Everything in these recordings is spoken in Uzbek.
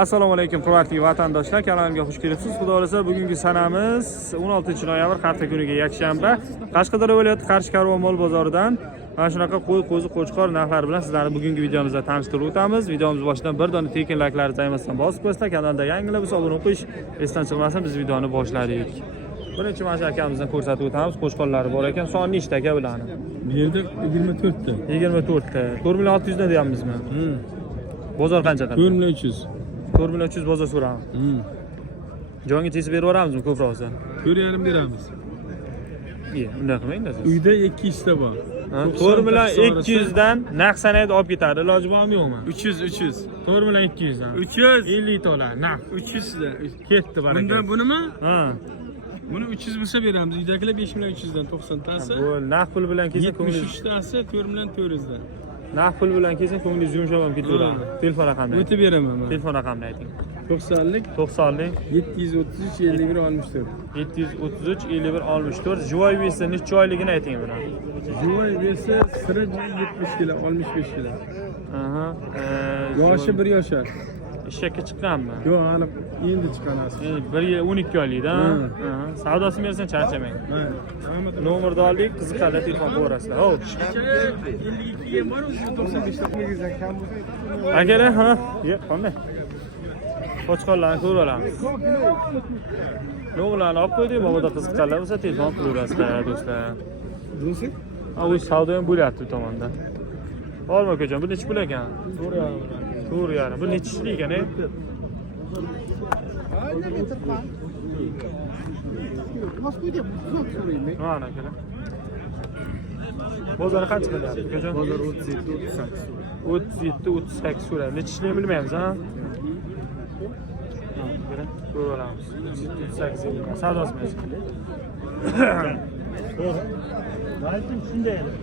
Assalomu alaykum hurmatli vatandoshlar, kanalimga xush kelibsiz. Xudo xolasa bugungi sanamiz 16-noyabr hafta kuniga yakshanba. Qashqadaryo viloyati Qarshi Karvon mol bozoridan mana shunaqa qo'y, qo'zi, qo'chqor narxlari bilan sizlarni bugungi videomizda tanishtirib o'tamiz. Videomiz boshidan bir dona tekin layklaringizni aymasdan bosib qo'yinglar. Kanalda yangilar bo'lsa obuna qo'yish esdan chiqmasin. Biz videoni boshladik. Birinchi mana shu akamizdan ko'rsatib o'tamiz. Qo'chqorlari bor ekan. Soni nechta aka bularni? Bu yerda 24 ta. 24 ta. 4.600 dan deyapmizmi? Bozor qanchadan? 4.300. 4.300 bozor so'ramiz. Jonga chesib berib yuboramizmi ko'proq olsa? 4.5 beramiz. Unday qilmangda siz. Uyda 2 ishta bor. 4.200 dan naq sanayda olib ketadi. Iloji bormi yo'qmi? 300. 4.200 dan. 300. 50 to'la. Naq. 300 da. Ketdi baraka. Bundan bunimi? Ha. Buni 300 bo'lsa beramiz. Uydagilar 5.300 dan 90 tasi. Bu naq pul bilan kelsa ko'nglingiz 73 tasi 4.400 dan. naq pul bilan kelsa ko'nglingiz yumshab ham ketaveradi. Telefon raqamini. O'tib beraman men. Telefon raqamini ayting. 90lik 90lik 733 51 64. 733 51 64. Juvoy vesi necha oyligini ayting buni. Juvoy vesi sira 70 kilo, 65 kilo. Aha. Yoshi 1 yoshar. Ishakka chiqqanmi? Yo'q, aniq endi chiqqan asli. 12 oylikda. Savdosini bersan charchamang. Nomerni oldik, qiziqadi telefon qo'yasizlar. Hop. 52 ga bor, 95 ta qilgan kam bo'lsa. Akalar, ha, qanday? Qo'chqorlarni ko'rib olamiz. Nomerlarni olib qo'ydik, mobodo qiziqqanlar bo'lsa telefon qilaverasizlar, do'stlar. Do'st? Ha, u savdo ham bo'lyapti bu tomonda. Bormi akajon, bu necha pul ekan? 4.5. Bu necha ishli ekan, e? Mana akalar. Bozor qancha qilyapti akajon? Bozor 37-38 so'raydi. Necha ishli bilmaymiz, ha? Ko'rib olamiz. 38 savdosi bersin.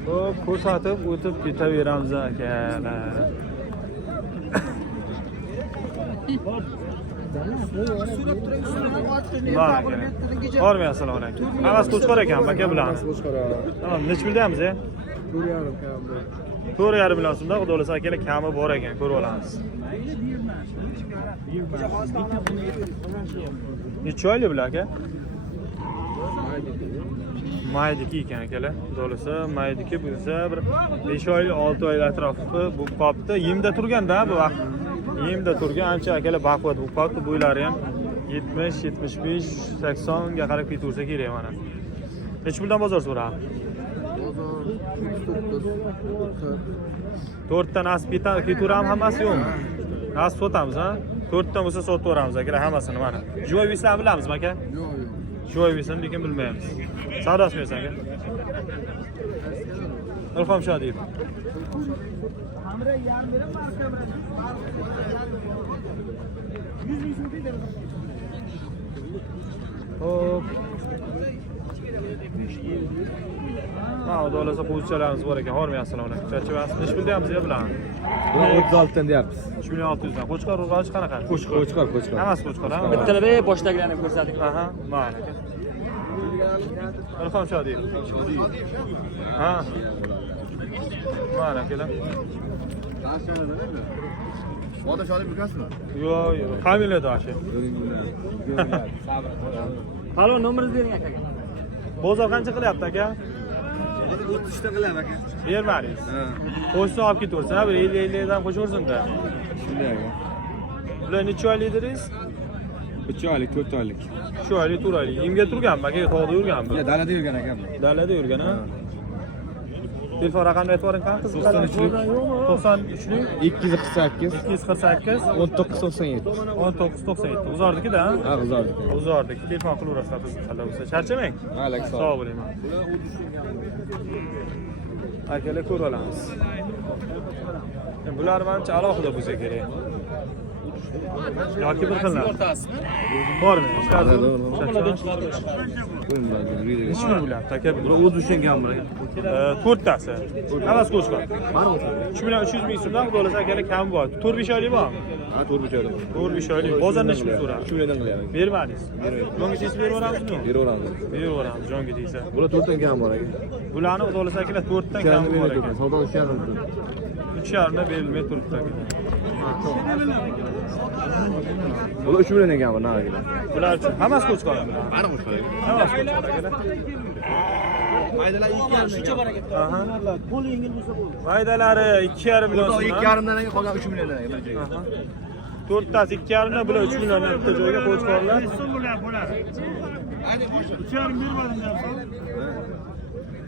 Hop, ko'rsatib o'tib ketaveramiz akalar. Bormay assalomu alaykum. Hammasi qo'chqor ekan, aka bilamiz. Tamam, necha puldanmiz, e? 4.5 million so'mda, xudo xolasa akalar kami bor ekan, ko'rib olamiz. Necha oylik bular aka? Maydiki ekan akalar. Xudo xolasa maydiki bo'lsa bir 5 oylik, 6 oylik atrofi bu qopda yemda turganda bu vaqt. Yemda turgan ancha akalar baquvvat bu qopda bo'ylari ham 70, 75, 80 ga qarab ketaversa kerak mana. Necha puldan bozor so'rab? Bozor 4 ta nasib ketaveramiz hammasi yo'qmi? Nasib sotamiz, ha? 4 ta bo'lsa sotib yuboramiz akalar hammasini mana. Juvoy veslarni bilamizmi aka? Yo'q. Juvoy vesini lekin bilmaymiz. Savdosini bersan aka. Ilhom Shodiyev. Hop. Mana xudo xolasa qo'zichalarimiz bor ekan. Hormay assalomu alaykum. Charchabasiz. Necha pul deyapmiz ya bularni? 36 dan deyapmiz. 3600 dan. Qo'chqor urg'ochi qanaqa? Qo'chqor. Hammasi qo'chqor, ha? Bittalarda boshdagilarni ko'rsating. Aha, mana aka. Ilhom Shodiyev. Ha. Mana akalar. Voda shodib bilasizmi? Yo'q. Familiya doshi. Halo, nomeringizni bering akaga. Bozor qancha qilyapti aka? 30 ta qilyapti aka. Bermadingiz. Qo'shni olib ketaversin, bir 50 dan qo'shaversin-da. Shunday aka. Bular necha oylik dedingiz? 3 oylik, 4 oylik. 3 oylik, 4 oylik. Yemga turganmi aka? Tog'da yurganmi? Ya dalada yurgan akam. Dalada yurgan, ha? Telefon raqamini aytib yuboring qani? 93lik 248 248 1997. 1997. G'uzornikida, ha? Ha, g'uzorniki. G'uzorniki. Telefon qilaverasizlar qiziqsizlar bo'lsa. Charchamang. Alaykum. Sog' bo'ling. Akalar ko'rib olamiz. Bular menimcha alohida bo'lsa kerak. Yoki bir xillar. Bormi? Necha pul bo'lyapti aka? Bular o'z ushangan bular. 4 tasi. Hammasi qo'shqor. 3.300 ming so'mdan xudo xolasa akalar kam bor. 4-5 oylik bormi? Ha, 4 oylik. 4-5 oylik. Bozor necha pul so'radi? 3 milliondan qilyapmiz. Bermadingiz. Jonga tegsa beraveramizmi? Beraveramiz. Beraveramiz jonga tegsa. Bular 4 dan kam bor aka. Bularni xudo xolasa akalar 4 dan kam bor ekan. Savdo 3.5 dan. 3.5 dan berilmay turibdi aka. Bular 3 million ekan bu narigilar. Bular uchun hammasi qo'chqor. Bari qo'shqor ekan. Hammasi qo'chqor akalar. Maydalar 2,5 million. Aha. Foydalari 2,5 million Bular so'm. 2,5 dan qolgan 3 million dan bir joyga. Aha. To'rttasi 2,5 dan, bular 3 milliondan bitta joyga qo'chqorlar.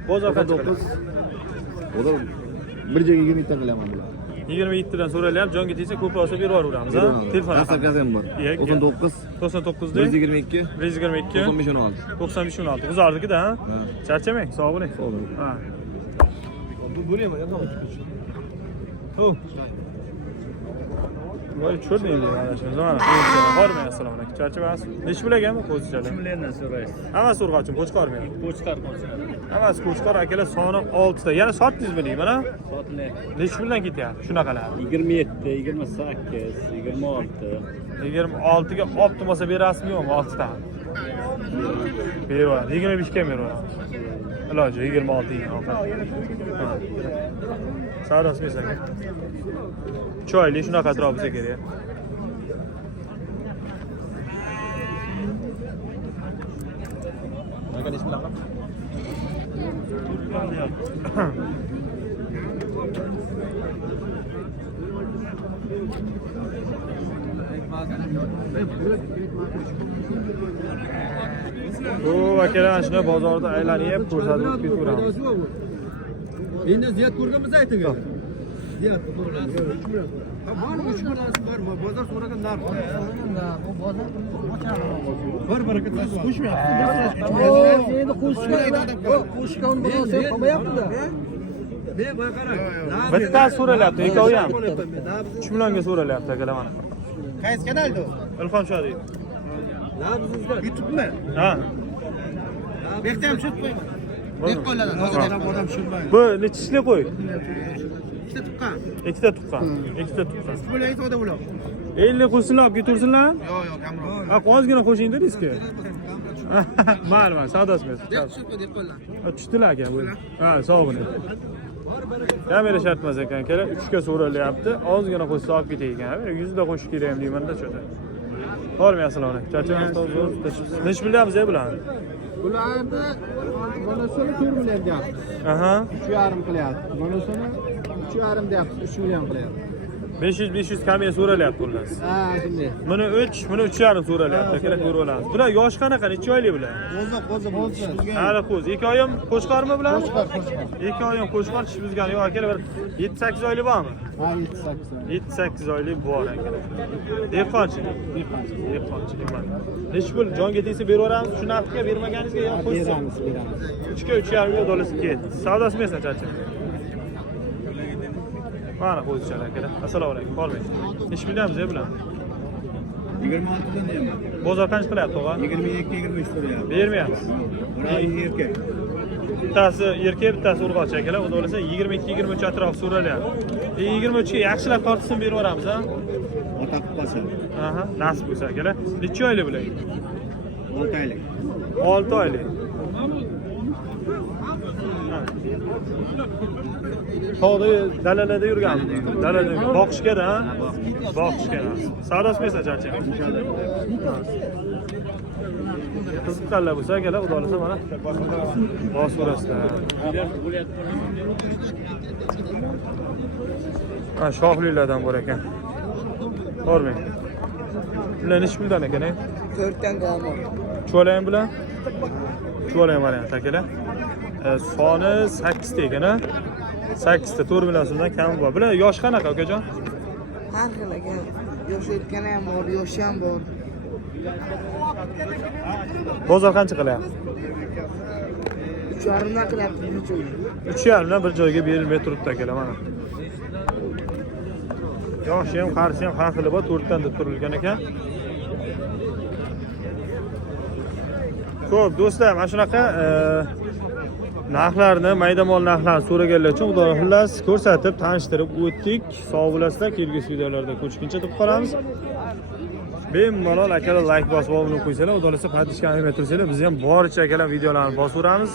Bozor qancha? Bular bir joyga 20 ta qilaman bular. 27 dan so'ralyapti, jonga tegsa ko'p olsa berib yuboramiz, ha? Telefon Dastlabkasi ham bor. 99 99 da 122 122 95 16. 95 16. G'uzornikida, ha? Charchamang, sog' bo'ling. Sog' bo'ling. Ha. Bu bo'lyapti, yo'qmi? Ho. Voy, cho'rmaydi mana shu zamon. Bormay, assalomu alaykum. Charchamaysiz? Nech pul ekanmi qo'zichalar? 3 milliondan so'raysiz. Hammasi urg'ochim, qo'chqormi? Qo'chqor qo'shadi. Hammasi qo'chqor akalar, soni 6 ta. Yana sotdingizmi deyman, ha? Sotilar Nech puldan ketyapti shunaqalar? 27, 28, 26. 26 ga optimasa berasizmi yo'qmi 6 ta? Beradi. 25 ga beradi. Iloji 26 ga oxir. Savdosi bersak. Choyli shunaqa atrof bizga kerak. Aka nech bilan? Bu akalar shuni bozorda aylanib ko'rsatib ketaveramiz. Endi ziyat ko'rganmiz ayting. Ziyat ko'rganmiz. Bormi 3 million bor, bozor so'ragan narx. Bor barakat olsun. Qo'shmayapti. Endi qo'shgan bo'lsa qolmayapti-da. Ne bor qarang. Bitta so'ralyapti, ikkovi ham. 3 millionga so'ralyapti akalar mana. Qaysi kanalda? Ilhom Shodiyev. YouTube'mi? Ha. Bu yerda ham shut qo'yman. Deb qo'yiladi. Hozir odam tushirmaydi. Bu nechishli qo'y? Ikkita tuqqan. Ikkita tuqqan. Ikkita tuqqan. Bo'lay savdo bo'lar. 50 qo'ysinlar, olib ketursinlar. Yo'q, kamroq. Ha, ozgina qo'shing dedingizki. Ma'lum, savdosi bersin. Deb shut qo'y deb qo'yiladi. Tushdilar ekan bu. Ha, sog' bo'ling. Kamera shart emas ekan, akalar 3 ga so'ralyapti. Ozgina qo'ysa olib ketay ekan. 100 da qo'shib kerak ham deyman-da cho'ta. Bormi, assalomu alaykum. Charchamaysiz, zo'r. Nech bilyapsiz bularni? Bularni mana shuni 4 million deyapti. Aha. 3,5 qilyapti. Mana shuni 3,5 deyapti, 3 million qilyapti. 500 kamiya so'ralyapti xullas. Ha, shunday. Buni 3, buni 3,5 so'ralyapti. Akalar ko'rib olamiz. Bular yosh qanaqa? Necha oylik bular? Qo'zi. Hali qo'z. 2 oy ham qo'chqormi bular? Qo'chqor. 2 oy ham qo'chqor tish buzgani yo'q akalar. Bir 7-8 oylik bormi? Ha, 7-8. 7-8 oylik bor akalar. Dehqonchilik. Dehqonchilik mana. Nechi pul jonga tegsa beraveramiz, shu narxga bermaganingizga yo'q qo'ysin. Beramiz. 3 ga 3,5 million dollar ketdi. Savdosi bersin charcha. Mana qo'zichalar akalar. Assalomu alaykum. Bormang. Nechi bilyapsiz bular? 26 dan deyman. Bozor qancha qilyapti o'g'a? 22-23 so'rayapti. Bermayapsiz. Bular erkak. Bittasi erkak, bittasi urg'ochi akalar. Xudo o'ylasa 22-23 atrof so'ralyapti. 23 ga yaxshilab tortisini berib yuboramiz, ha? Ota qilsa. Aha, nasib bo'lsa akalar. Necha oylik bular? 6 oylik. 6 oylik. Tog'da dalalarda yurganmiz. Dalada boqish kerak, ha? Boqish kerak. Savdosi bersa charcha. Qiziqqanlar bo'lsa akalar, xudo o'ylasa mana bos so'rasizlar. Ha, shoxlilardan bor ekan. Bormang. Bular nechi puldan ekan? 4 dan qolmoq. Cho'la ham bular? Cho'la ham variant akalar. Soni 8 ta ekan, ha? 8 ta 4 million so'mdan kam bor. Bular yosh qanaqa akajon? Har xil aka. Yosh o'tgani ham bor, yoshi ham bor. Bozor qancha qilyapti? 3,5 dan qilyapti bir joyga. 3,5 dan bir joyga berilmay turibdi akalar mana. Yoshi ham, qarisi ham har xili bor, 4 dan deb turilgan ekan. Xo'p, do'stlar, mana shunaqa narxlarni, mayda mol narxlarini so'raganlar uchun xudo xullas ko'rsatib, tanishtirib o'tdik. Sog' bo'lasizlar, kelgusi videolarda ko'chguncha deb qolamiz. Bemalol akalar like bosib obuna qo'ysalar, xudo xolasa podpishkani aytmay tursanglar, biz ham boricha akalar videolarni bosaveramiz.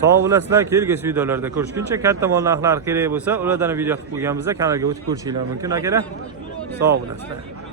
Sog' bo'lasizlar, kelgusi videolarda ko'rishguncha. Katta mol narxlari kerak bo'lsa, ulardan video qilib qo'yganmizda kanalga o'tib ko'rishinglar mumkin akalar. Sog' bo'lasizlar.